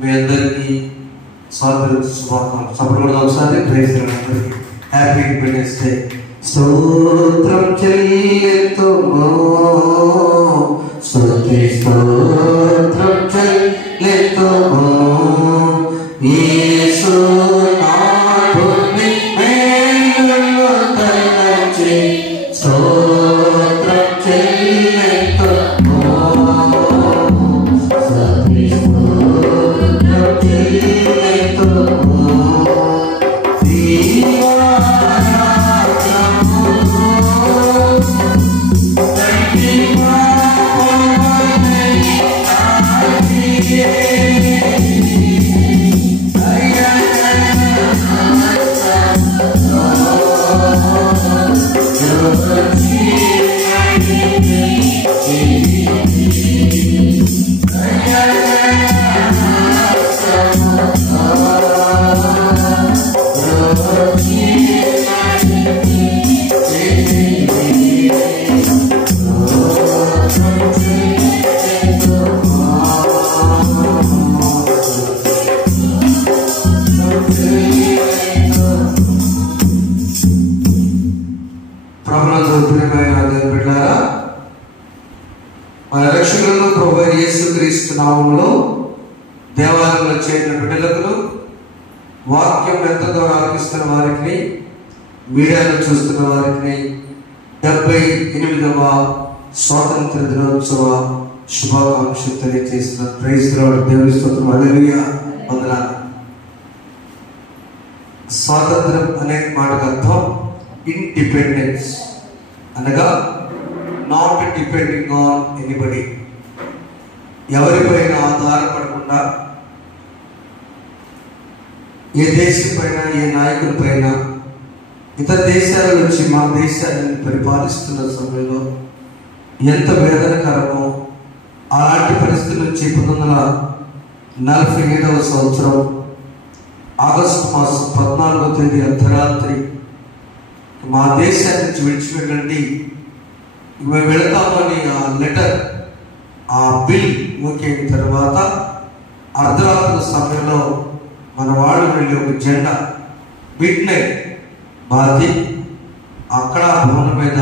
మీ అందరికీ స్వాతంత్ర శుభాకాంక్షలు. సపోర్ట్ ఒకసారి ప్రైజ్ అందరికీ హ్యాపీ ఇండిపెండెన్స్ డే. స్తోత్రం చెల్లితుము, స్తుతి స్తోత్రం చెల్లితుము, యేసు నాథుని మేలును తలచి స్తోత్రం చెల్లితుము, స్తుతి స్తోత్రం చెల్లితుము. మన రక్షకులను ప్రభువైన యేసుక్రీస్తు నామములో దేవాలయంలో చేరిన బిడ్డలకు, వాక్యం ఎంతగా ఆలకిస్తున్న వారికి, మీడియాలో చూస్తున్న వారికి 78వ స్వాతంత్ర దినోత్సవ శుభాకాంక్షలు తెలియజేస్తున్న ప్రైజ్ లార్డ్. దేవుని స్తోత్రం. హల్లెలూయా. వందనాలు. స్వాతంత్రం అనే మాటకు అర్థం ఇండిపెండెన్స్, అనగా నాట్ డిపెండింగ్ ఆన్ ఎనీబడి, ఎవరిపైన ఆధారపడకుండా, ఏ దేశం పైన, ఏ నాయకుల పైన, ఇతర దేశాల నుంచి మా దేశాన్ని పరిపాలిస్తున్న సమయంలో ఎంత వేదనకరమో, అలాంటి పరిస్థితుల నుంచి 1947వ సంవత్సరం ఆగస్టు మాసం 14వ తేదీ అర్ధరాత్రి మా దేశాన్ని నుంచి విడిచిపెట్టండి, మేము వెళతామని ఆ లెటర్, ఆ బిల్ ఓకే అయిన తర్వాత అర్ధరాత్రి సమయంలో మన వాళ్ళు వెళ్ళి ఒక జెండా వీటినే బాధి అక్కడ భవనం మీద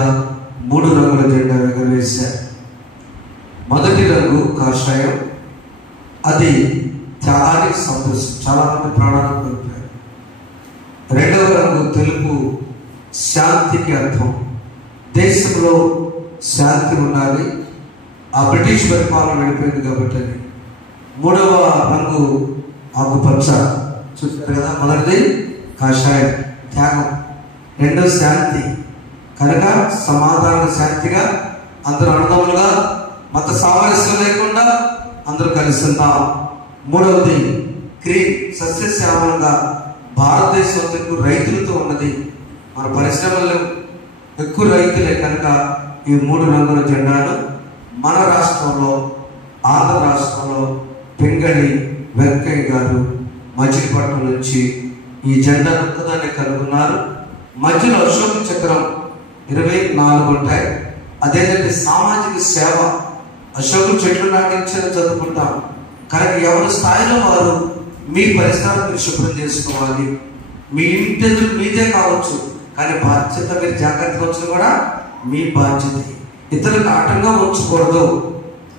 3 రంగుల జెండా ఎగరవేశారు. మొదటి రంగు కాషాయం, అది త్యాగానికి సంతోషం, చాలా మంది ప్రాణాలను కోల్పోయారు. రెండవ రంగు తెలుపు, శాంతికి అర్థం, దేశంలో శాంతి ఉండాలి, ఆ బ్రిటిష్ పరిపాలన వెళ్ళిపోయింది కాబట్టి అని. మూడవ రంగు ఆకుపచ్చ, చూస్తారు కదా. మొదటిది కాషాయం, త్యాగం. రెండవ శాంతి, కనుక సమాధాన శాంతిగా అందరూ అన్నదమ్ములుగా మత సామరస్యం లేకుండా అందరూ కలిసి ఉందాం. మూడవది గ్రీన్, సస్యశ్యామలంగా, భారతదేశం ఎక్కువ రైతులతో ఉన్నది, మన పరిశ్రమల్లో ఎక్కువ రైతులే, కనుక ఈ 3 రంగుల జెండాను మన రాష్ట్రంలో, ఆంధ్ర రాష్ట్రంలో పింగళి వెంకయ్య గారు మచిలీపట్నం నుంచి ఈ జెండా ఒక్కదాన్ని కనుగొన్నారు. మధ్యలో అశోక చక్రం 24 ఉంటాయి. అదేంటంటే సామాజిక సేవ, అశోక చెట్లు నాటించని చదువుకుంటాం, కానీ ఎవరి స్థాయిలో వారు మీ పరిసరాలు మీరు శుభ్రం చేసుకోవాలి. మీ ఇంటి మీదే కావచ్చు, కానీ బాధ్యత మీరు జాగ్రత్తగా వచ్చిన కూడా మీ బాధ్యత, ఇతరులకు ఆటంగా ఉంచకూడదు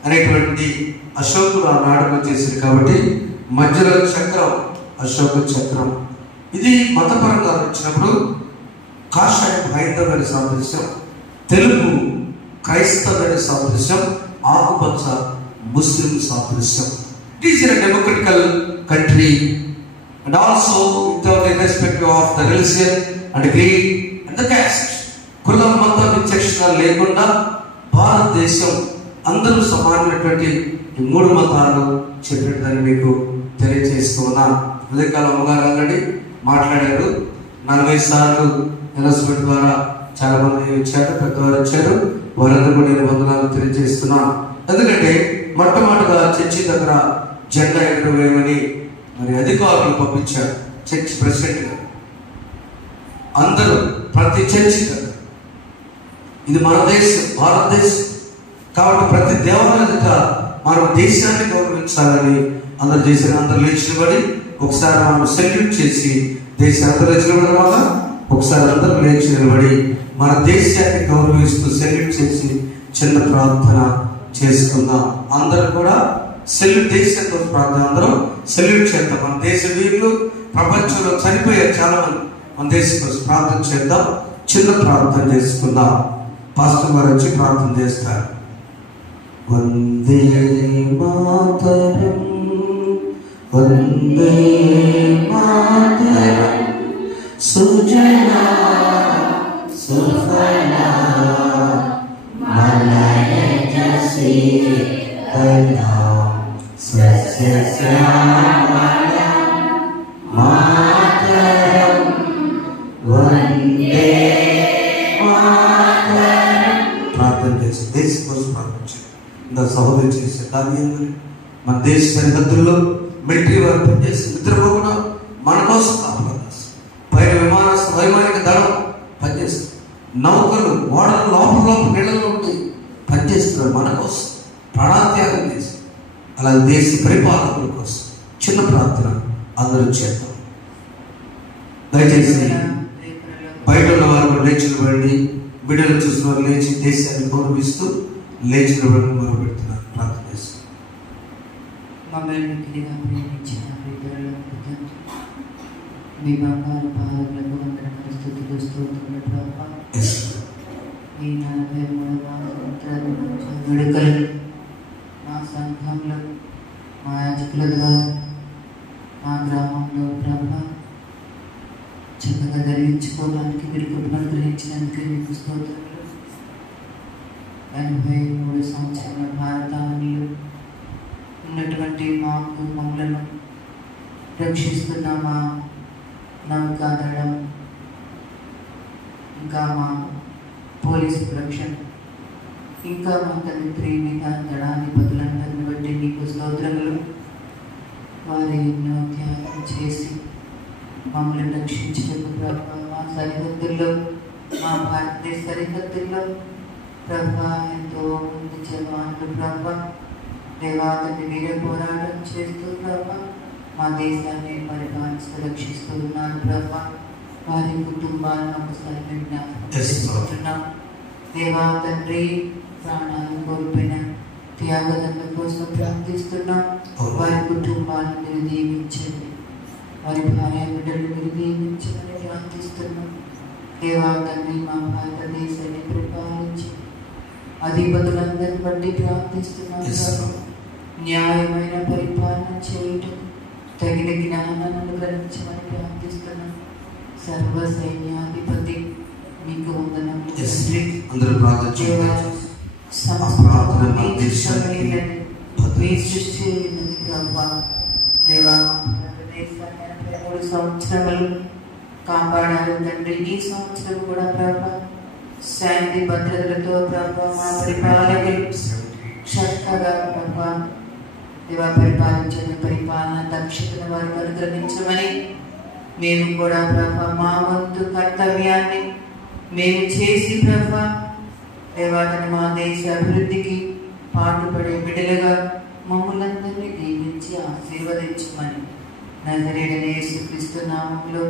అనేటువంటి అశోకుడు ఆ నాటకం చేసింది. కాబట్టి మధ్యలో చక్రం అశోక చక్రం. ఇది మతపరంగా వచ్చినప్పుడు కాషాయం హైందవ సాదృశ్యం, తెలుగు క్రైస్తవ సాదృశ్యం, ఆకుపచ్చ ముస్లిం సాదృశ్యం. It is a democratical country and also without irrespective of the religion and creed and the cost. కులం, మతం విచక్షణ లేకుండా భారతదేశం అందరూ సమానమైనటువంటి ఈ 3 మతాలు చెప్పినట్లని మీకు తెలియజేస్తూ ఉన్నాను. ఉదయకాలం అమ్మగారు ఆల్రెడీ మాట్లాడారు. 40 సార్లు అనౌన్స్మెంట్ ద్వారా చాలా మంది వచ్చారు, పెద్దవారు వచ్చారు, వారందరూ నేను వందనాలు తెలియజేస్తున్నాను. ఎందుకంటే మొట్టమొదటిగా చర్చి దగ్గర జెండా ఎగరవేయమని మరి అధికారులు పంపించారు. చర్చ్ ప్రెసిడెంట్ గారు అందరూ ప్రతి చర్చి దగ్గర, ఇది మన దేశం, భారతదేశం కాబట్టి ప్రతి దేవాలయం మనం దేశాన్ని గౌరవించాలని అందరు చేసిన అందరు లేచి నిలబడి ఒకసారి మనం సెల్యూట్ చేసి దేశాన్ని అందరూ లేచి నిలబడడం వల్ల ఒకసారి అందరూ లేచి నిలబడి మన దేశాన్ని గౌరవిస్తూ సెల్యూట్ చేసి చిన్న ప్రార్థన చేసుకుందాం. అందరూ కూడా సెల్యూట్, దేశంతో ప్రార్థన అందరం సెల్యూట్ చేద్దాం. మన దేశ వీరులు ప్రపంచంలో చనిపోయారు చాలా మంది. మన దేశం కోసం ప్రార్థన చేద్దాం. చిన్న ప్రార్థన చేసుకుందాం. పాస్టర్ గారు వచ్చి ప్రార్థన చేస్తారు. వందే మాతరం వందే మాతరం సుజనా సుఫలా మలయజ సీతలా సస్యశ్యామలా మాతరం వందే మాతరం. ప్రార్థన చేసి దేశం కోసం ప్రార్థన చేయాలి. ఇంత సహోదరి చేసే దాని మన దేశ సరిహద్దుల్లో మిలిటరీ వారు పనిచేసి నిద్రపోకుండా మన కోసం కాపాడాలి. పైన విమానాశ్ర వైమానిక దళం పనిచేస్తుంది. నౌకలు ఓడలు లోపల నీళ్ళలో ఉండి పనిచేస్తున్నారు మన కోసం, ప్రాణాత్యాగం చేసి. అలాగే దేశ పరిపాలకుల కోసం చిన్న ప్రార్థన అందరూ చేద్దాం. దయచేసి బయట ఉన్న వారు లేచి నిలబడి, బిడ్డలు చూసిన వారు లేచి దేశాన్ని గౌరవిస్తూ లేచి నిలబడి మొదలుపెడుతున్నారు. ప్రార్థన చేస్తాం. మీ బంగారు పాదములకు వందనములు, స్తుతులు, స్తోత్రములు ప్రభువా. ఈ 43వ వేడుకలు మా సంఘంలో, మా యాజకుల ద్వారా, మా గ్రామంలో ప్రభువా చక్కగా ధరించుకోవడానికి మీరు కృపను గ్రహించినందుకు మీకు స్తోత్రములు. 83 సంవత్సరాల భారతావనిలో ఉన్నటువంటి మమ్మలను రక్షిస్తున్న మా నౌకాదళం, ఇంకా మా పోలీసు ప్రొడక్షన్, ఇంకా మా తండ్రి మిగతా దళాధిపతులందరిని బట్టి మీకు స్తోత్రములు. వారి ఎన్నో త్యాగం చేసి మమ్మల్ని రక్షించటకు ప్రభా, మా సరిహద్దుల్లో, మా భారతదేశ సరిహద్దుల్లో ప్రభా ఎంతో మంది జవాన్లు ప్రభా దేవాన్ని వీర పోరాటం చేస్తూ ప్రభా మా దేశాన్ని పరిపాలిస్తూ రక్షిస్తూ ఉన్నారు ప్రభా. వారి కుటుంబాలను ఒకసారి జ్ఞాపకం చేసుకుంటున్నాం దేవా. తండ్రి ప్రాణాలను కోల్పోయిన త్యాగదండ కోసం ప్రార్థిస్తున్నాం. వారి కుటుంబాలను మీరు దీవించండి, వారి భార్య బిడ్డలు మీరు దీవించమని ప్రార్థిస్తున్నాం దేవా. తండ్రి మా భారతదేశాన్ని పరిపాలించి అధిపతులందరిని బట్టి ప్రార్థిస్తున్నాం. న్యాయమైన పరిపాలన చేయటం, తగిన జ్ఞానాన్ని అనుగ్రహించమని ప్రార్థిస్తున్నాం. సర్వ సైన్యాధిపతి మీకు వందనములు తండ్రి. మీ సృష్టి ప్రభా దేవా. 83 సంవత్సరములు కాపాడారు తండ్రి. ఈ సంవత్సరం కూడా ప్రభా శాంతి భద్రతలతో ప్రభా మా పరిపాలకులు చక్కగా ప్రభా దేవా పరిపాలించిన పరిపాలన దక్షతను వారికి అనుగ్రహించమని మేము కూడా ప్రభా మా వంతు కర్తవ్యాన్ని మేము చేసి ప్రభా దేవాతని మా దేశ అభివృద్ధికి పాటుపడే బిడ్డలుగా మమ్మల్ని దీవించి ఆశీర్వదించమని నజరేయుడైన యేసుక్రీస్తు నామములో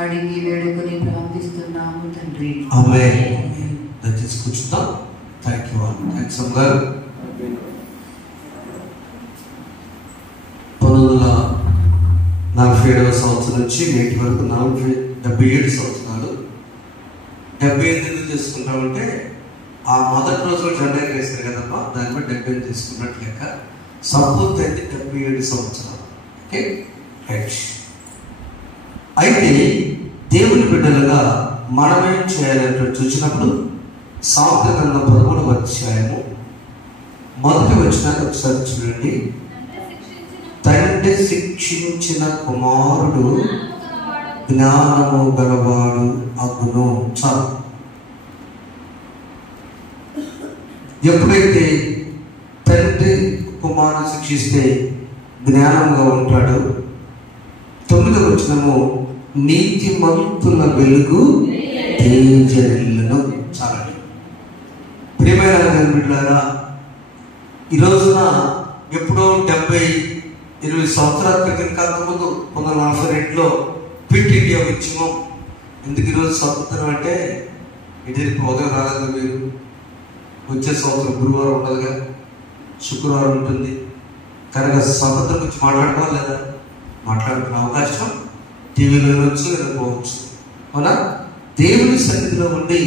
అడిగి వేడుకొని ప్రార్థిస్తున్నాము తండ్రి. ఆమేన్. దయచేసి కూర్చుందాం. Thank you all. థ్యాంక్స్ గారు. 1947వ సంవత్సరం నుంచి నేటి వరకు 77 సంవత్సరాలు. 78 చేసుకుంటామంటే ఆ మొదటి రోజులో జెండా వేశారు కదమ్మా, దాన్ని బట్టి 70 చేసుకున్నట్టు లెక్క. సంపూర్తి అయితే 77 సంవత్సరాలు. Okay right. అయితే దేవుని బిడ్డలుగా మనమేం చేయాలంటే చూసినప్పుడు సామెతల గ్రంథం 13వ అధ్యాయము మొదటి వచనాన్ని ఒకసారి చూడండి. తండ్రి శిక్షించిన కుమారుడు జ్ఞానము గలవాడు అగును. చాలు. ఎప్పుడైతే తండ్రి కుమారుడు శిక్షిస్తే జ్ఞానంగా ఉంటాడు. 9వ వచనము నీతిమంతుల వెలుగు తేజరిల్లును. చాలండి. ప్రియమైన బిడ్డలారా, ఈ రోజున ఎప్పుడో 70 20 సంవత్సరాల క్రితం కాకముందు 1942లో క్విట్ ఇండియా ఉద్యమం. ఎందుకు ఈరోజు స్వతంత్రం అంటే ఇంటికి ఉదయం రాలేదు. మీరు వచ్చే సంవత్సరం గురువారం ఉండదుగా, శుక్రవారం ఉంటుంది. కనుక స్వతంత్రం గురించి మాట్లాడుకోవాలి లేదా? మాట్లాడుకునే అవకాశం టీవీలో వినవచ్చు, వినకపోవచ్చు. అవునా? దేవుని సన్నిధిలో ఉండి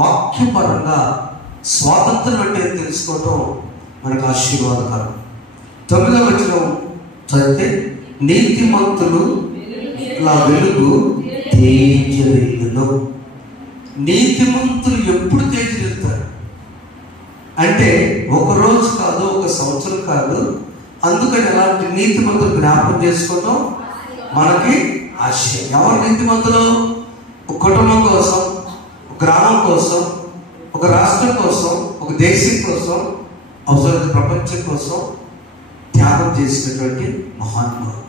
వాక్యపరంగా స్వాతంత్రం అంటే తెలుసుకోవటం మనకు ఆశీర్వాదకరం. 9వ వచనం చదివితే, నీతిమంతులు నా వెలుగు తేజరిల్లును. నీతిమంతులు ఎప్పుడు తేజరిల్లుతారు అంటే ఒక రోజు కాదు, ఒక సంవత్సరం కాదు. అందుకని ఎలాంటి నీతిమంతులు జ్ఞాపకం చేసుకోవటం మనకి ఆశయం. ఎవరు నీతిమంతులు? ఒక కుటుంబం కోసం, ఒక గ్రామం కోసం, ఒక రాష్ట్రం కోసం, ఒక దేశం కోసం, అవసరమైన ప్రపంచం కోసం త్యాగం చేసినటువంటి మహాత్ముడు.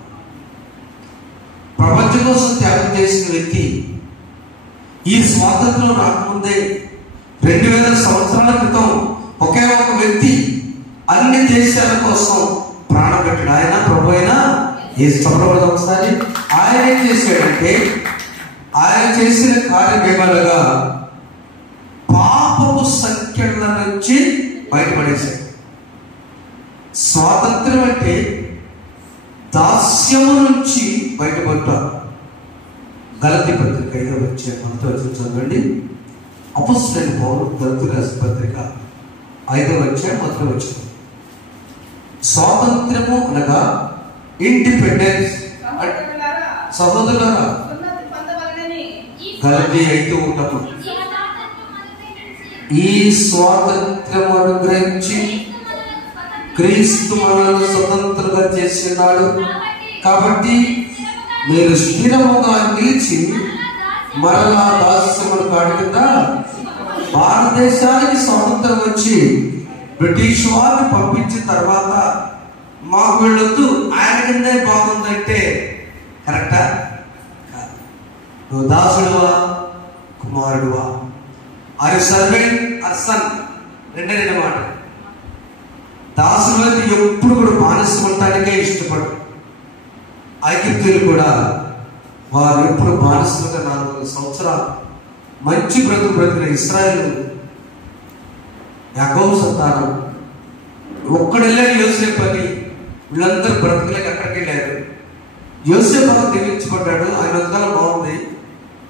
ప్రపంచం కోసం త్యాగం చేసిన వ్యక్తి. ఈ స్వాతంత్రం రాకముందే 2000 సంవత్సరాల క్రితం ఒకే ఒక వ్యక్తి అన్ని దేశాల కోసం ప్రాణం పెట్టాడు. ఆయన ప్రభు అయినా యేసుప్రభు. ఒకసారి ఆయన ఏం చేశాడంటే, ఆయన చేసిన కార్యం ఏమనగా పాపపు సంఖ్యల నుంచి బయటపడేశాడు. స్వాతంత్రం అంటే దాస్యము నుంచి బయటపడ్డారు. గలతీ పత్రిక 5వ అధ్యాయం 1వ వచనం చదవండి. అపొస్తలుడైన పౌలు గలతీ రాసిన పత్రిక 5వ అధ్యాయం 1వ వచనం. స్వాతంత్రము అనగా ఇండిపెండెన్స్. సహోదరులారా, గలతీ 5:1 ఈ స్వాతంత్రము అనుగ్రహించి క్రీస్తు మనలను స్వతంత్రంగా చేసినాడు. కాబట్టి మీరు స్థిరముగా నిలిచి మరలా దాస్యముల కాడి కింద. భారతదేశానికి స్వాతంత్రం వచ్చి బ్రిటిష్ వారిని పంపించిన తర్వాత మాకు వెళ్ళొద్దు, ఆయన కిందే బాగుందంటే కరెక్టా? నువ్వు దాసుడువా, కుమారుడువా? Or servant or son? రెండే మాట. దాసులు అయితే ఎప్పుడు కూడా బానిస ఉండటానికే ఇష్టపడు. ఐగుప్తీయులు కూడా వారు ఎప్పుడు బానిసలుగా 400 సంవత్సరాలు మంచి బ్రతికిన ఇశ్రాయేలు యాకోబు సంతానం ఒక్కడెళ్ళాడు యోసేపు అని. వీళ్ళందరూ బ్రతుకులేక అక్కడికి వెళ్ళారు. యోసేపు బాగా దీవించబడ్డాడు, ఆయన ఉద్యోగం బాగుంది.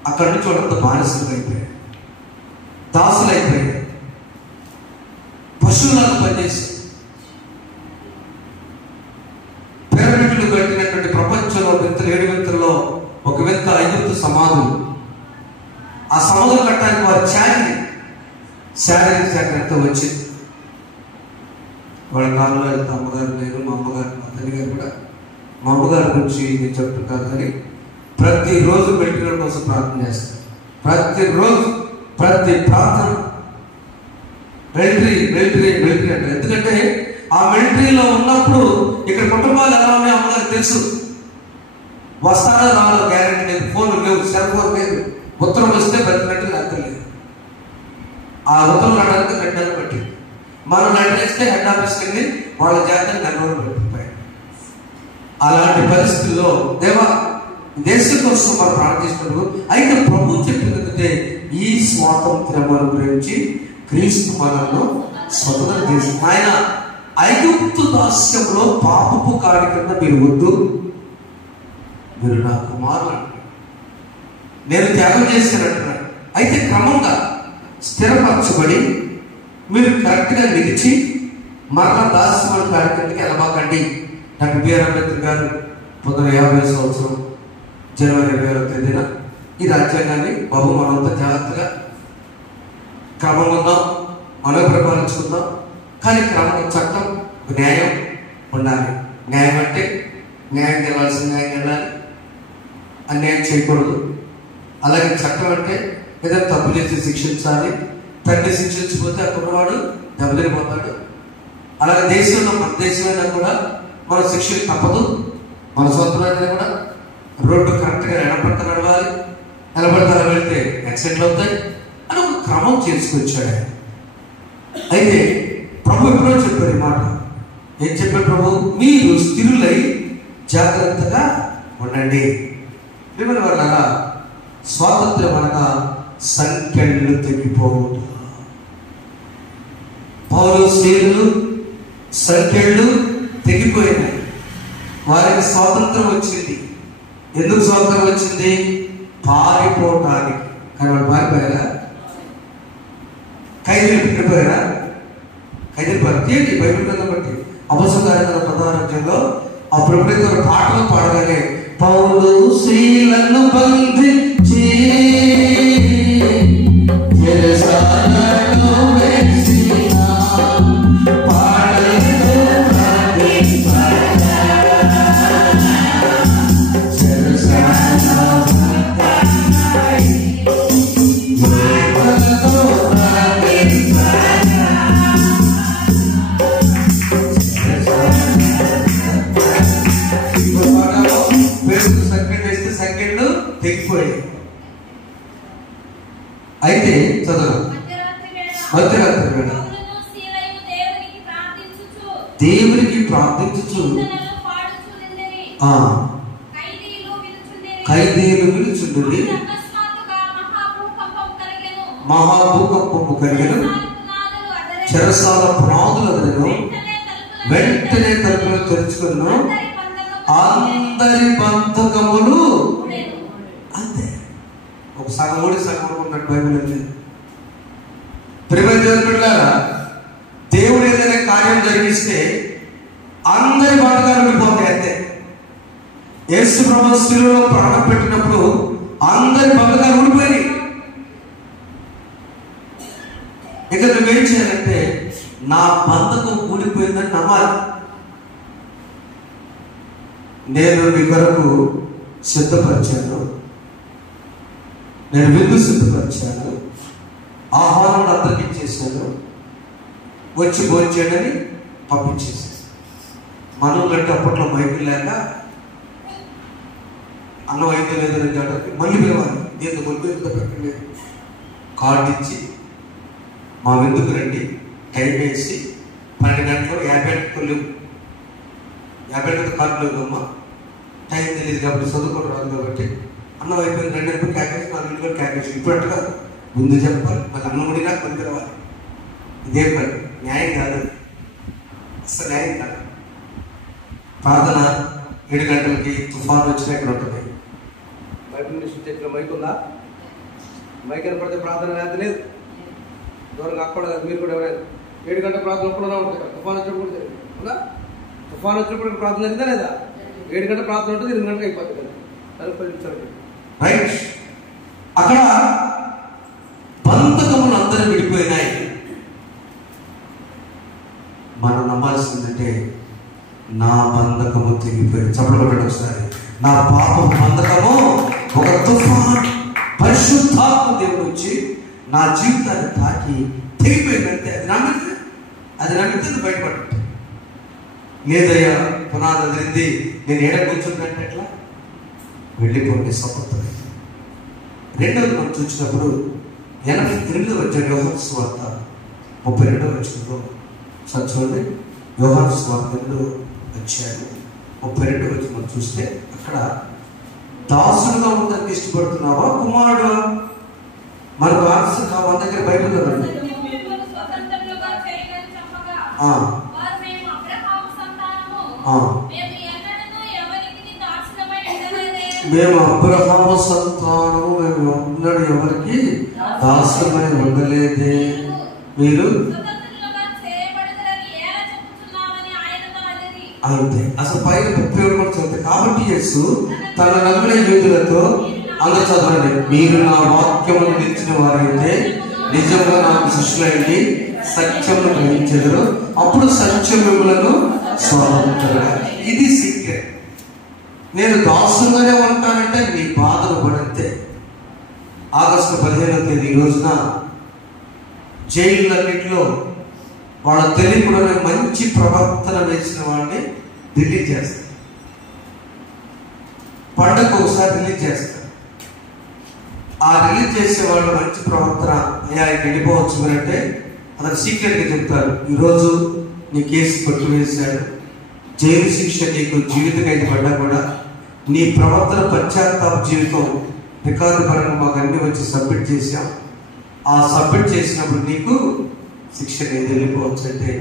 అక్కడి నుంచి వాళ్ళంతా బానిసలు అయిపోయారు, దాసులు అయిపోయారు, పశువులకు పనిచేసి. పిరమిడ్లు కట్టినటువంటి ప్రపంచంలో వింతలు 7 వింతల్లో ఒక వింత ఐగుప్తు సమాధులు. ఆ సమాధులు కట్టడానికి వారి శారీరక చాకరితో వచ్చింది. వాళ్ళ కాలంలో వెళ్తే అమ్మగారు లేరు, మా అమ్మగారు, మా తల్లిగారు కూడా. మా అమ్మగారి గురించి నేను చెప్తుంటాను కానీ ప్రతిరోజు మెడికల్ కోసం ప్రార్థన చేస్తాను. ప్రతిరోజు ప్రతి ప్రార్థన మిలిటరీ అంటే. ఎందుకంటే ఆ మిలిటరీలో ఉన్నప్పుడు ఇక్కడ కుటుంబాలు ఎలా ఉన్నాయో అమ్మగారికి తెలుసు. వస్తారో రాలో గ్యారెంటీ లేదు, ఫోన్ లేవు, సెల్ ఫోన్ లేదు. ఉత్తరం వస్తే బతికినట్టు లేదు. ఆ ఉత్తరం రావడానికి 2 నెలలు పట్టింది. మనం నడిచేస్తే హెడ్ ఆఫీస్కి వెళ్ళి వాళ్ళ జాతర 2 రోజులు పెట్టిపోయాడు. అలాంటి పరిస్థితుల్లో దేవా దేశం కోసం మనం ప్రార్థిస్తున్నారు. అయితే ప్రభు చెప్పిందంటే ఈ స్వాతంత్ర్యం గురించి క్రీస్తు మనను స్వతంత్రం చేసి ఆయన ఐగుప్తు దాస్యంలో పాపపు కాడి కింద మీరు వద్దు, మీరు నా కుమారులు అంటారు. నేను త్యాగం చేశానంటున్నాడు. అయితే క్రమంగా స్థిరపరచబడి మీరు కరెక్ట్గా నిలిచి మరలా దాస్యమైన కాడి కిందకి వెళ్ళబాకండి. డాక్టర్ బిఆర్ అంబేద్కర్ గారు 1950 సంవత్సరం జనవరి 20వ తేదీన ఈ రాజ్యాంగాన్ని బాబు మనంతా జాగ్రత్తగా క్రమంగా ఉందాం, మనం పరిపాలించుకుందాం. కానీ క్రమం, చట్టం, న్యాయం ఉండాలి. న్యాయం అంటే న్యాయం గెలవాల్సిన న్యాయం గెలాలి, అన్యాయం చేయకూడదు. అలాగే చట్టం అంటే ఏదైనా తప్పు చేసి శిక్షించాలి. తండ్రి శిక్షించకపోతే ఆ కుర్రవాడు దెబ్బతిరిపోతాడు. అలాగే దేశంలో మన దేశమైనా కూడా మన శిక్షలు తప్పదు. మన సొంతమైనా కూడా రోడ్డు కరెక్ట్గా ఎడపడతా నడవాలి, నిలబడతా వెళ్తే యాక్సిడెంట్లు అవుతాయి అని ఒక క్రమం చేసుకొచ్చాడు. అయితే ప్రభు ఎప్పుడో చెప్పారు ఈ మాట, ఏం చెప్పాడు ప్రభు? మీరు స్థిరులై జాగ్రత్తగా ఉండండి. మిమ్మల్ని వల్ల స్వాతంత్రం అనగా సంఖ్యలు తెగిపోవుట. పౌలు శీలు సంఖ్యలు తెగిపోయినాయి. వారికి స్వాతంత్రం వచ్చింది. ఎందుకు స్వాతంత్రం వచ్చింది? పారిపోవటానికి. కానీ వాళ్ళు పారిపోయారా? ఖైదీలు పెట్టిపోయారా? ఖైదీలు పడితే బైబిల్ గ్రంథం బట్టి అపొస్తలుల 16వ అధ్యాయంలో అప్పుడు ఎప్పుడైతే వారు పాటలు పాడగానే పౌలు శీలను బంధించి చెరసాలలో వేసిన పాటలతో సెకండ్లు తెగిపోయాయి. అయితే చదువు మధ్యరాత్రి వేళ దేవునికి ప్రార్థించుచు ఖైదీలు విలుచుండి మహాభూకంపము కలిగెను. చెరసాల పునాదులు అదను. వెంటనే తలుపులు తెరుచుకును. అందరి బంధకములు అంతే. ఒక సగం ఓడి సగం ఉన్నట్టు బైబిల్ లేదు. ప్రియమైన దేవుడు ఏదైనా కార్యం జరిగిస్తే అందరి బంధకాలు విడిపోతాయి అంతే. యేసు ప్రభు శిలువలో ప్రాణం పెట్టినప్పుడు అందరి బంధకాలు ఊడిపోయినాయి. ఇక నువ్వేం చేయాలంటే నా బంధకం ఊడిపోయిందని నమ్మాలి. నేను నీ కొరకు సిద్ధపరిచాను, నేను విందు సిద్ధపరిచాను, ఆహారం అందరికి ఇచ్చేసాను, వచ్చి భోంచేయడని పంపించేసాను. మనం కంటే అప్పట్లో మైకులు లేక అన్నం అయితే లేదని చెప్పడానికి మళ్ళీ పిలవాలి. దీంతో కొద్ది పెట్టండి, కార్డు ఇచ్చి మా విందుకు రండి, టైం వేసి 12 గంటలు 50 గంటలు 50 గంటల కార్డు లేదమ్మా, టైం తెలియదు కాబట్టి చదువుకోవడం రాదు కాబట్టి అన్నం అయిపోయింది 2 గంటలు క్యాకేసి 4 గంటలు క్యాకేసి. ఇప్పుడు అట్లా ముందు చెప్పాలి, మరి అన్నం ఉడినా పని రావాలి. ఇదే పని, న్యాయం కాదు, అసలు న్యాయం కాదు. ప్రార్థన 7 గంటలకి తుఫాను వచ్చినా ఇక్కడ ఉంటుంది. బైబిల్ నుంచి చెప్పిన మైక్ ఉందా? మైక్ కనపడితే ప్రార్థన రాదు లేదు, దూరంగా అక్కడ మీరు కూడా ఎవరైనా 7 గంటల ప్రార్థన ఒప్పుడున్నా ఉంటుంది. తుఫాను వచ్చినప్పుడు కూడా తుఫాను వచ్చినప్పుడు ప్రార్థన జరిగిందా లేదా? 7 గంటల ప్రార్థన ఉంటుంది, 8 గంటలకు అయిపోతుంది కదా, 10 నిమిషాలు. రైట్. అక్కడ బంధకములు అందరూ విడిపోయినాయి. మనం నమ్మాల్సిందంటే నా బంధకము తెగిపోయింది. చెప్పలు కొట్టండి ఒకసారి. నా పాపం బంధకము ఒక తుఫాన్ పరిశుద్ధాత్మ దేవుడు వచ్చి నా జీవితాన్ని తాకి తెగిపోయిందంటే అది నమ్మితే బయటపడ్డ. లేదయ్యా పునాది అదిరింది, నేను ఏడ కూర్చుందంటే ఎట్లా? వెళ్ళిపోండి సపోర్ట్. రెండవది మనం చూసినప్పుడు 88వ అధ్యాయం యోహాను సువార్త 32వ వచనంలో చదవండి. యోహాను సువార్త 2వ అధ్యాయం 32వ వచనం చూస్తే అక్కడ దాసుడుగా ఉండడానికి ఇష్టపడుతున్నావా కుమారుడు? మనకు ఆన్సర్ మన దగ్గర బైబిల్ కదండి. మేము అబ్రహాము సంతానము, మేము ఉన్నడు ఎవరికి దాసులమై ఉండలేదే, మీరు అంతే. అసలు పైన 37 కూడా చదువుతాయి. కాబట్టి యేసు తన నమ్మిన యూదులతో అందరూ చదవండి, మీరు నా వాక్యమును నిలిచిన వారైతే నిజంగా నాకు శిష్యులైంది సత్యమును గ్రహించెదరు, అప్పుడు సత్యం మిమ్మలను స్వాతంత్రంగా. ఇది సీక్రెట్. నేను దాసుగానే ఉంటానంటే నీ బాధలు పడితే. ఆగస్టు 15వ తేదీ ఈ రోజున జైళ్ళన్నింటిలో వాళ్ళ తెలియకుండా మంచి ప్రవర్తన వేసిన వాళ్ళని రిలీజ్ చేస్తారు. పండగ ఒకసారి రిలీజ్ చేస్తారు. ఆ రిలీజ్ చేసే వాళ్ళు మంచి ప్రవర్తన అయ్యా వెళ్ళిపోవచ్చు అంటే అతను సీక్రెట్గా చెప్తారు. ఈరోజు నీ కేసు కొట్టివేశాడు, జైలు శిక్ష నీకు జీవిత ఖైదు పడ్డా కూడా నీ ప్రవర్తన పశ్చాత్తాప జీవితం రికార్డు పరంగా మాకు అన్ని వచ్చి సబ్మిట్ చేశాం. ఆ సబ్మిట్ చేసినప్పుడు నీకు శిక్ష లేదు, వెళ్ళిపోవచ్చు అంటే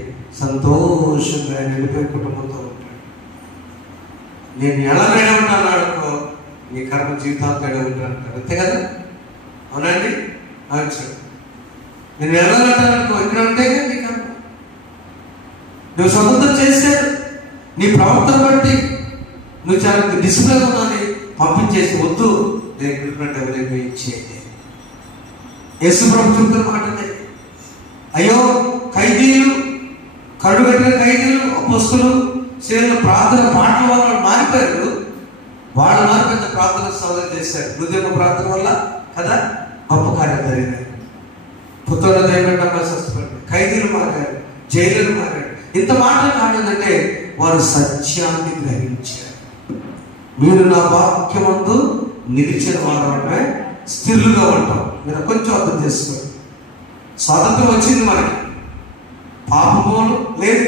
సంతోషంగా ఆయన వెళ్ళిపోయి కుటుంబంతో ఉంటాడు. నేను ఎలా ఉంటాను అనుకో నీ కర్మ జీవితాంతం ఎడ ఉంటాను అంటాడు. అంతే కదా, అవునండి? నేను ఎలా అనుకో ఇక్కడ ఉంటే నీ కర్మ నువ్వు స్వతంత్రం చేశాడు. నీ ప్రవర్తన బట్టి నువ్వు చాలా డిసిప్లిన్ ఉన్నాని పంపించేసి వద్దు, నేను పిలిపినట్టు ఎవరైనా ఇచ్చేయండి. యేసు ప్రభు చెప్తున్న మాటనే. అయ్యో ఖైదీలు, కడుగట్టిన ఖైదీలు, అపొస్తలులు చేరిన ప్రార్థన పాటల వల్ల వాళ్ళు మారిపోయారు. వాళ్ళు మారిపోయిన ప్రార్థన సోదర చేశారు. హృదయ ప్రార్థన వల్ల కదా గొప్ప కార్యం జరిగినాయి. పుత్రుల దైవంగా స్వస్థపడి ఖైదీలు మారారు, జైలులు మారారు. ఇంత మాటలు కాదంటే వారు సత్యాన్ని గ్రహించారు. మీరు నా వాక్యమందు నిలిచిన వారు స్థిరులుగా ఉంటాం. మీరు కొంచెం అర్థం చేసుకోండి. స్వాతంత్రం వచ్చింది మనకి, పాపము లేదు,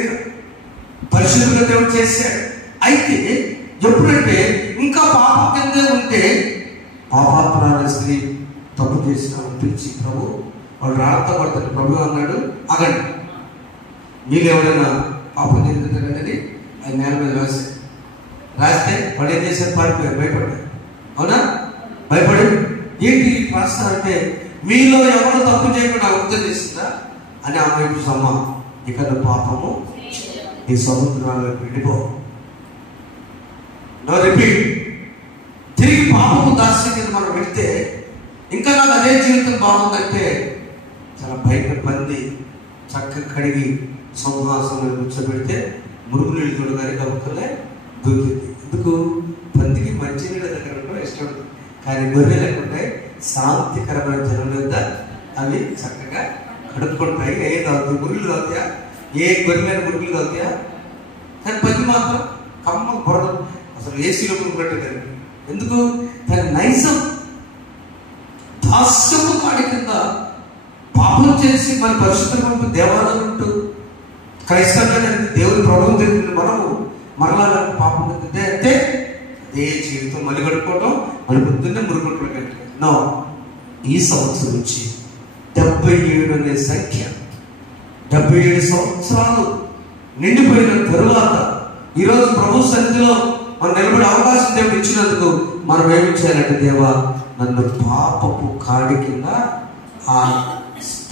పరిశుద్ధంగా దేవుడు చేశాడు. అయితే ఎప్పుడంటే ఇంకా పాపం కిందే ఉంటే పాపాత్మరాల స్త్రీ తప్పు చేసిన పిలిచి ప్రభు వాళ్ళు రాళ్ళతో పడతాడు. ప్రభు అన్నాడు అగండి, మీరు ఎవరైనా పాపం చెందుతారనేది ఆయన నేల మీద రాస్తే వాడు ఏం చేశారు? పారిపోయారు, భయపడ్డారు. అవునా? భయపడి ఏంటి రాస్తారంటే మీలో ఎవరు తప్పు చేయకుండా అర్థం చేస్తుందా అని ఆమె సమ్మ ఇక్కడ పాపము ఈ సముద్రాలకు వెళ్ళిపో. No repeat. తిరిగి పాపము దాస్యం కింద మనం వెళ్తే ఇంకా నాకు అదే జీవితం బాగుందంటే చాలా భయపడి చక్కగా కడిగి సింహాసనం కూర్చోబెడితే మురుగు నీళ్ళు తోడుగానే గబుక్కలే దూకింది. ఎందుకు? పందికి మంచి నీళ్ళ దగ్గర ఉండడం ఇష్టం, కానీ గొర్రె లేకుంటే శాంతికరమైన జలం వద్ద అవి చక్కగా కడుక్కుంటాయి. ఏ తాగుతాయి? మురుగులు తాగుతాయా? ఏ గొర్రెలైన మురుగులు తాగుతాయా? కానీ పంది మాత్రం కమ్మ బురద, అసలు ఏసీలో కొనుక్కట్టు కానీ. ఎందుకు? దాని నైజం దాస్యము కాడి కింద పాపం చేసి మన పరిశుద్ధ దేవాలయం ఉంటూ క్రైస్తవులైన దేవుని ప్రభావం జరిగింది. మనము మరలా పాపం అంటే అంటే అదే జీవితం మళ్ళీ గడుపుకోవటం, మళ్ళీ పొద్దున్నే మురుగుంటున్నాం కంటే. నో, ఈ సంవత్సరం నుంచి 77 అనే సంఖ్య, 77 సంవత్సరాలు నిండిపోయిన తరువాత ఈరోజు ప్రభు సన్నిధిలో మనం నిలబడే అవకాశం దేవుడు ఇచ్చినందుకు మనం ఏమి చేయాలంటే, దేవా నన్ను పాపపు కాడి కింద ఆ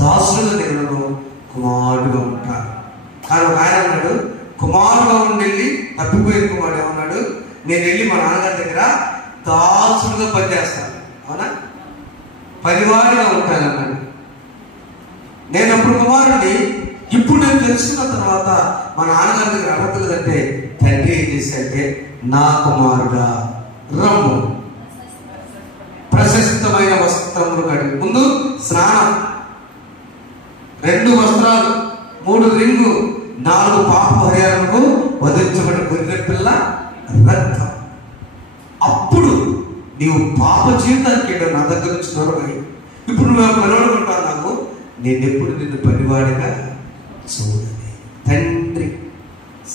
దాసులుగా నేను కుమారుడుగా ఉంటాను. కానీ ఒక ఆయన అన్నాడు, కుమారుడుగా ఉండి వెళ్ళి తప్పిపోయిన కుమారుడు ఏమన్నాడు, నేను వెళ్ళి మా నాన్నగారి దగ్గర దాసులుగా పనిచేస్తాను. అవునా? పరివారిగా ఉంటానన్నాడు. నేను అప్పుడు కుమారుడిని, ఇప్పుడు నేను తెలుసుకున్న తర్వాత మా నాన్నగారి దగ్గర అర్హత లేదంటే తండ్రి ఏం చేశాడంటే, నా కుమారుడా రమ్ము, ప్రశస్తమైన వస్త్రములు కడిగి ముందు స్నానం, 2 వస్త్రాలు, 3 రింగు, 4 పాప హరియాలకు వదిలించబడిన గొర్రె పిల్ల రక్తం. అప్పుడు నీవు పాప జీవితానికి నా దగ్గర నుంచి దూరమై ఇప్పుడు నువ్వు పనివాడుకుంటున్నావు. నేనెప్పుడు నిన్ను పనివాడిగా చూడని. తండ్రి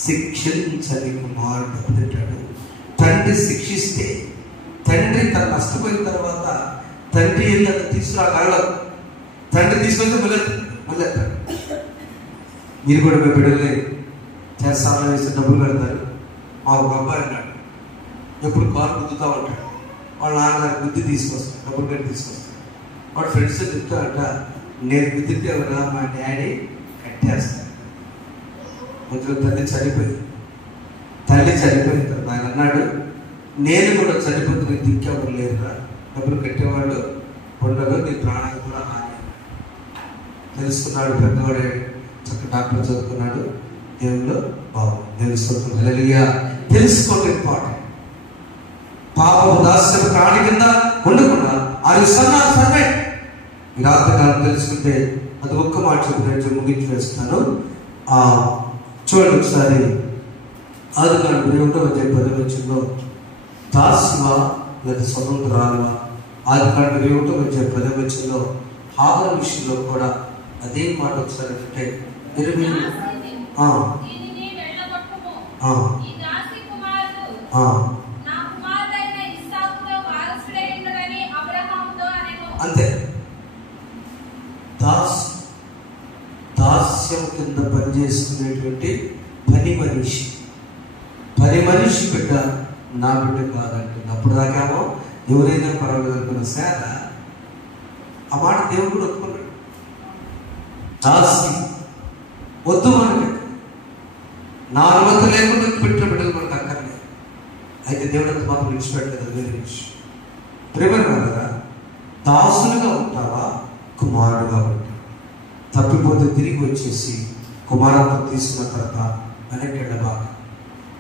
శిక్షించని కుమారుడు అంటాడు. తండ్రి శిక్షిస్తే, తండ్రి తను నష్టపోయిన తర్వాత తండ్రి వెళ్ళి అతను తీసుకురాగలడు. తండ్రి తీసుకొచ్చి మళ్ళీ మీరు కూడా మీ బిడ్డలే చేస్తాను వేసి డబ్బులు కడతారు. మా ఒక అబ్బాయి అన్నాడు, ఎప్పుడు కారు గుద్దుతూ ఉంటాడు. వాళ్ళ నాన్నగారు గుద్ది తీసుకొస్తాడు, డబ్బులు కట్టి తీసుకొస్తాడు. వాడు ఫ్రెండ్స్ చెప్తాడంట, నేను గుద్దితే ఎవరా మా డాడీ కట్టేస్తాడు. మధ్యలో తల్లి చనిపోయింది తర్వాత ఆయన అన్నాడు, నేను కూడా చనిపోతే నీకు దిక్కెవరు లేరురా, డబ్బులు కట్టేవాళ్ళు ఉండదు, నీ ప్రాణాలు కూడా హాని. తెలుసుకున్నాడు, పెద్దవాడే చక్కగా డాక్టర్ చదువుకున్నాడు. దేవుళ్ళు బాగుంది, తెలుసుకుంటున్నాడు. హల్లెలూయా. తెలుసుకోవడం ఇంపార్టెంట్. పాపము దాస్యపు కాడి కింద ఉండకుండా అది సర్వే ఈ రాత్రికాలం తెలుసుకుంటే అది ఒక్క మాట చెప్పినట్టు ముగించి వేస్తాను. చూడండి ఒకసారి ఆదికాండం 1:10 దాస్యమా లేదా స్వతంత్రాలువా? ఆదికాండం 1:10 హాగరు విషయంలో కూడా అదే మాట ఒకసారి అంటే అంతే. దాస్యం కింద పనిచేసుకునేటువంటి పని మనిషి బిడ్డ నా బిడ్డ కాదంటుంది. అప్పుడు దాకేమో ఎవరైనా పర్వాలేదు అనుకున్న సేద ఆ మాట దేవుడు కూడా ఒప్పుకున్నాడు. దాస్యం వద్దు మనకి, నా అనుమతి లేకుండా పెట్టిన బిడ్డలు మనకు అక్కర్లేదు. అయితే దేవుడు అంత మాత్రం విడిచిపెట్టలేదు. వేరే విషయం. ప్రేమను కదా, దాసులుగా ఉంటావా కుమారుడుగా ఉంటావా? తప్పిపోతే తిరిగి వచ్చేసి కుమారత్వం తీసుకున్న తర్వాత వెనక్కి వెళ్ళబాక.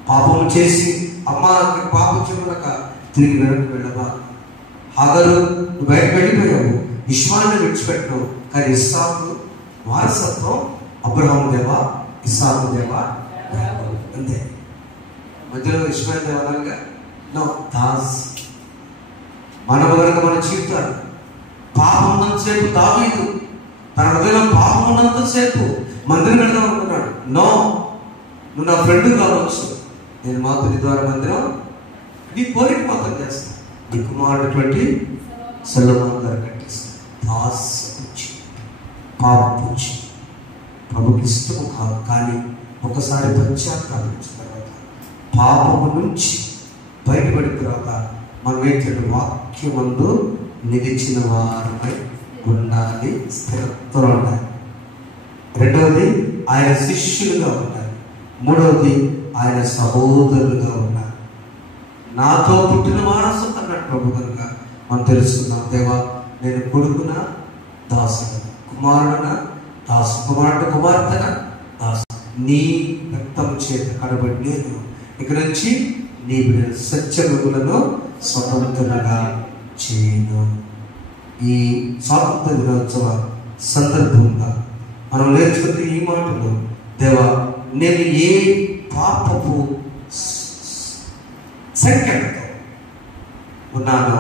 పాపం చేసి అమ్మ పాపం చేయక తిరిగి వెనక్కి వెళ్ళబాక. హాగరు నువ్వు బయటకు వెళ్ళిపోయావు, ఇష్మాయిల్ని విడిచిపెట్టావు. కానీ ఇస్సాకు వారసత్వం అబ్రహాము దేవా, ఇస్సాకు దేవా, అంతే. మధ్యలో ఇష్మాయిల్ దేవాలుగా నో దాస్. మన వరకు మన జీవితాలు పాపం ఉన్నంతసేపు దావీదు తన హృదయంలో పాపం ఉన్నంతసేపు మందిరం వెళ్దాం అనుకున్నాడు. నో, నువ్వు నా ఫ్రెండ్ కావచ్చు, నేను మాత్రం నీ ద్వారా మందిరం నీ కోరిక మాత్రం చేస్తాను. నీ కుమారుడు సొలొమోను గారు కట్టిస్తాను. దాస్ పూచి, పాప పూచి ప్రభుకి ఇష్టము కాదు. కానీ ఒకసారి పశ్చాత్తాపించిన తర్వాత పాపము నుంచి బయటపడిన తర్వాత మనం ఏంటంటే వాక్యమందు నిలిచిన వారమై ఉండాలి, స్థిరత్వం ఉండాలి. రెండవది ఆయన శిష్యులుగా ఉండాలి. మూడవది ఆయన సహోదరులుగా ఉండాలి. నాతో పుట్టిన వారసు అన్నట్టు ప్రభు కనుక మనం తెలుసుకున్నాం. దేవా, నేను కొడుకున దాసుడు, కుమారుడున దాసు, కుమార్తెన దాసు. నీ రక్తం చేత కడబడి నేను ఇక నుంచి నీ బిడ్డ సత్యములను స్వతంత్రంగా చేయను. ఈ స్వాతంత్ర దినోత్సవ సందర్భంగా మనం నేర్చుకుంటే ఈ మాటలు, దేవా, నేను ఏ పాపపు సంఖ్యతో ఉన్నానో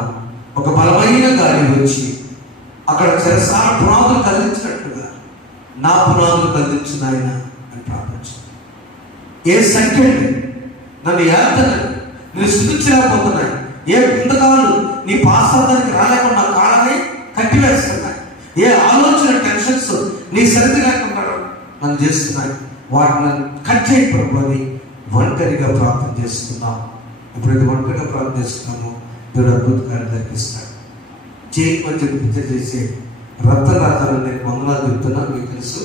ఒక బలమైన గాలి వచ్చి అక్కడ చెరసాల పునాదులు కదిలించినట్టుగా నా పునాదులు కదిలించిన ఆయన అని ప్రార్థించాను. ఏ సంఖ్య నన్ను యాతనని నేను స్థుతించలేకపోతున్నాయి. ఏ ఇంతకాలం నీ పాసాదానికి రాలేకుండా కాళ్ళని కట్టివేస్తున్నాయి. ఏ ఆలోచన టెన్షన్స్ నీ సరిది లేకుండా నన్ను చేస్తున్నాయి. వాటిని కట్ చేయి ప్రభు అని ఒంటరిగా ప్రార్థన చేస్తున్నాం. ఎప్పుడైతే ఒంటరిగా ప్రార్థన చేస్తున్నామో దేవుడు అద్భుతకాన్ని జరిపిస్తాడు. జైలు మధ్య విద్య చేసే రత్నరాజన్న నేను వందనాలు చెప్తున్నాను. మీకు తెలుసు,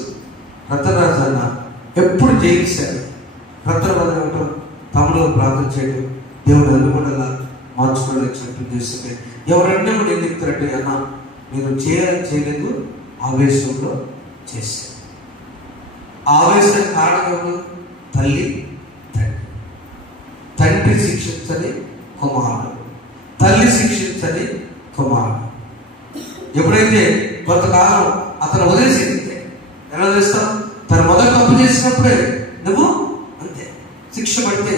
రత్నరాజన్న ఎప్పుడు జయించాడు. రత్నరాజు ఇవ్వటం, తమలో ప్రార్థన చేయడం, దేవుడు అనుగుణంగా మార్చుకోవడానికి చెప్పడం చేస్తుంటే ఎవరన్నా కూడా ఏం చెప్తారంటే, అన్న నేను చేయలేదు, ఆవేశంలో చేశాను. ఆవేశం కారణం తల్లి తండ్రి శిక్షించని కుమారుడు, తల్లి శిక్షించని కుమారుడు. ఎప్పుడైతే కొంతకాలం అతను వదిలేసింది, ఎలా చేస్తావు? తను మొదటి తప్పు చేసినప్పుడే నువ్వు అంతే శిక్ష పడితే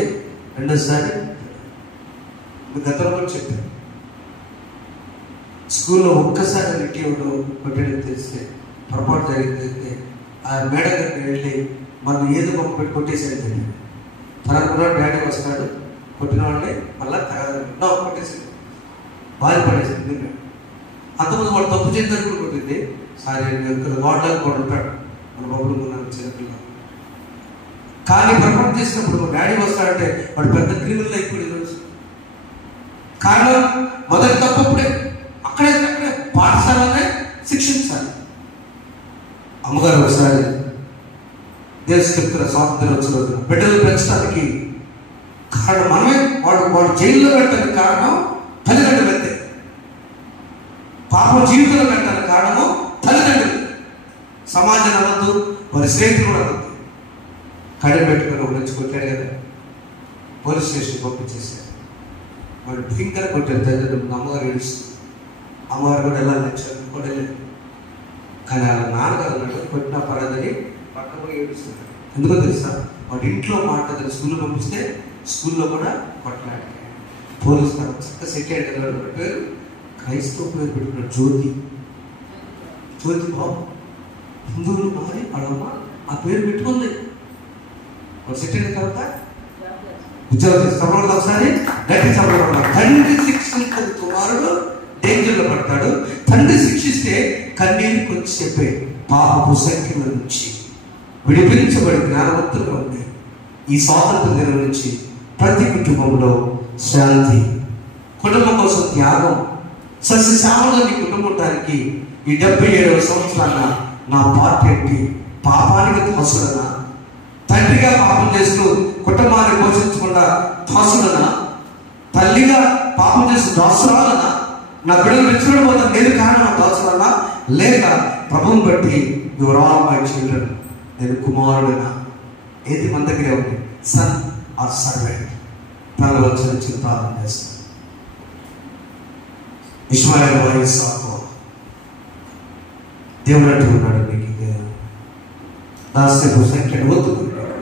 రెండోసారి గతంలో చెప్పాను. స్కూల్లో ఒక్కసారి రిటీవ్లో కొట్టడం తెలిస్తే పొరపాటు జరిగితే ఆ మేడం దగ్గరికి వెళ్ళి మనం ఏదో మొక్క పెట్టి కొట్టేసేది తెలియదు. తనకు కూడా డాడీ వస్తాడు, కొట్టిన వాళ్ళని మళ్ళీ కొట్టేసింది, బారి పడేసింది. అంతకుముందు వాడు తప్పు చేద్దాన్ని కూడా కొట్టింది. సారీ వాడడానికి కూడా ఉంటాడు మన బొబ్బులు చిన్నపిల్ల. కానీ పొరపాటు చేసినప్పుడు డాడీ వస్తాడంటే వాడు పెద్ద క్రిమినల్ అయిపోయింది. కారణం మొదటి తప్పప్పుడే అక్కడే పాఠశాలనే శిక్షించాలి. అమ్మగారు ఒకసారి దేశ స్వాతంత్రం వచ్చిన రోజున బిడ్డలు పెంచడానికి కారణం మనమే, వాడు జైల్లో పెట్టడానికి కారణం తల్లిదండ్రులు అంతే. పాపం జీవితంలో పెట్టడానికి కారణము తల్లిదండ్రులు. సమాజం అవ్వద్దు, వారి స్నేహితులు కూడా అవ్వద్దు. కడిగి పెట్టుకుని ఒక నుంచి కొట్టాడు కదా, పోలీస్ స్టేషన్ పంపించేశారు. వాడు భయంకర కొట్టారు. తల్లిదండ్రులు అమ్మగారు ఏడుస్తుంది. అమ్మగారు కూడా ఎలా నచ్చారు కూడా వెళ్ళారు. కానీ వాళ్ళ నాన్నగారు అన్నట్టు కొట్టినా పడదని పట్టణంలో ఏడుస్తున్నారు. ఎందుకో తెలుసా? వాడు ఇంట్లో మాట్లాడారు, స్కూల్లో పంపిస్తే స్కూల్లో కూడా కొట్లాడారు. పోలీసు చక్కగా సెక్యూరిటీ కదా పేరు, క్రైస్తవ పేరు పెట్టుకున్నాడు, జ్యోతి బాబు. హిందువులు మారి వాళ్ళమ్మ ఆ పేరు పెట్టుకుంది. సెట్ అయిన తర్వాత ఉద్యోగం చేస్తాం. ఒకసారి గట్టి చెప్పడం, తండ్రి శిక్షించని కుమారుడు డేంజర్లో పడతాడు. తండ్రి శిక్షిస్తే కన్నీరు కొంచెం చెప్పే పాపపు సంఖ్యల నుంచి విడిపించబడి జ్ఞానవంతులుగా ఉండే ఈ స్వాతంత్ర దినం నుంచి ప్రతి కుటుంబంలో శాంతి, కుటుంబం కోసం త్యాగం, సస్యశ్యామలంగా నీ కుటుంబం ఉండడానికి ఈ 77వ సంవత్సరాన నా పార్టీ ఏంటి? పాపానికి దోసలనా? తండ్రిగా పాపం చేస్తూ కుటుంబాన్ని పోషించకుండా దోసలనా? తల్లిగా పాపం చేస్తూ దోసరాలనా? నా బిడ్డలు మెచ్చుకోవడం పోతే నేను కారణం దోసలనా? లేక ప్రభువుని బట్టి యువర్ ఆల్ మై చిల్డ్రన్, నేను కుమారుడనా? ఏది మన దగ్గరే ఉంది? Son or servant? తల వచ్చి ప్రార్థన చేస్తాను. ఇష్మాయేల్ వారి ఇస్సాకు దేవుడు అంటూ ఉన్నాడు, మీకు దాస్యపు సంఖ్యను వద్దుకున్నాడు.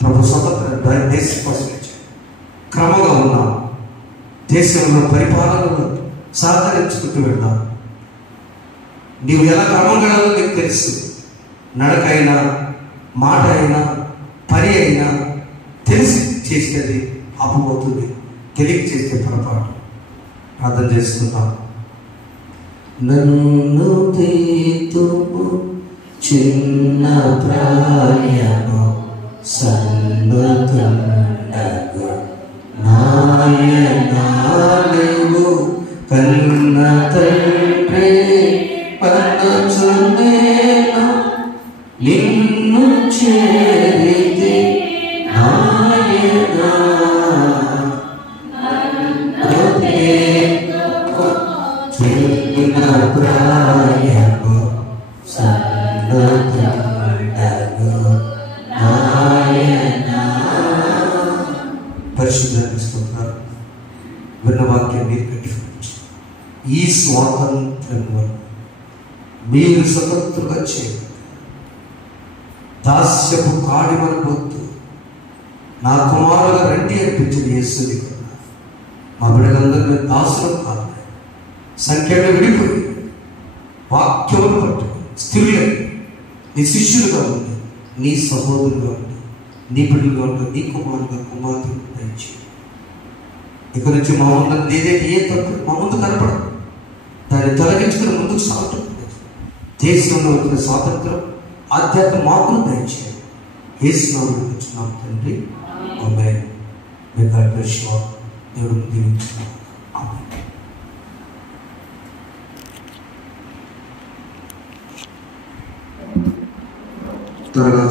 ప్రభు స్వతంత్ర దేశం కోసం ఇచ్చాడు. క్రమంగా ఉన్నాం, దేశంలో పరిపాలనలో సహకరించుకుంటూ వెళ్దాం. నీవు ఎలా క్రమంగా నీకు తెలుసు. నడకైనా, మాట అయినా, పని అయినా తెలిసి చేసేది అప్పుపోతుంది, తెలియ చేసే పొరపాటు. ప్రార్థన చేస్తున్నాం. నన్ను తీతుము చిన్న ప్రాయము సన్నతండగు నాయనాలెవు కన్న తండ్రి పదచునేను నిన్ను చేరితి నాయనా చిన్న ప్రాయము సన్నతండగు నాయనా. పరిశుద్ధిస్తున్నారు విన్న వాక్యాన్ని కట్టించు. ఈ స్వాతంత్రం వల్ల మీరు స్వతంత్రంగా చేయాలి. దాస్యపు కాడి వద్దు, నా కుమారుగా రండి అనిపించిన యేసుని కన్నా మా బిడ్డలందరూ దాసులు కాదు, సంఖ్యలో విడిపోయి వాక్యమును పట్టుకుని స్థిరులై నీ శిష్యులుగా ఉంది, నీ సహోదరుగా ఉంది, నీ బిడ్డలుగా ఉంటుంది, నీ కుమారుగా కుమార్తె దయచేయి. ఇక్కడ నుంచి మా ముందు ఏదైతే ఏ తప్పు మా ముందు కనపడదు, దాన్ని తొలగించుకుని ముందుకు సాగుతుంది. దేశంలో వచ్చిన స్వాతంత్రం, ఆధ్యాత్మిక మార్పును దయచేయాలి. యేసునామములో వచ్చినాం తండ్రి, ఆమేన్. దేవుడు దీవించున్నాం. ఆమేన్. త్వరగా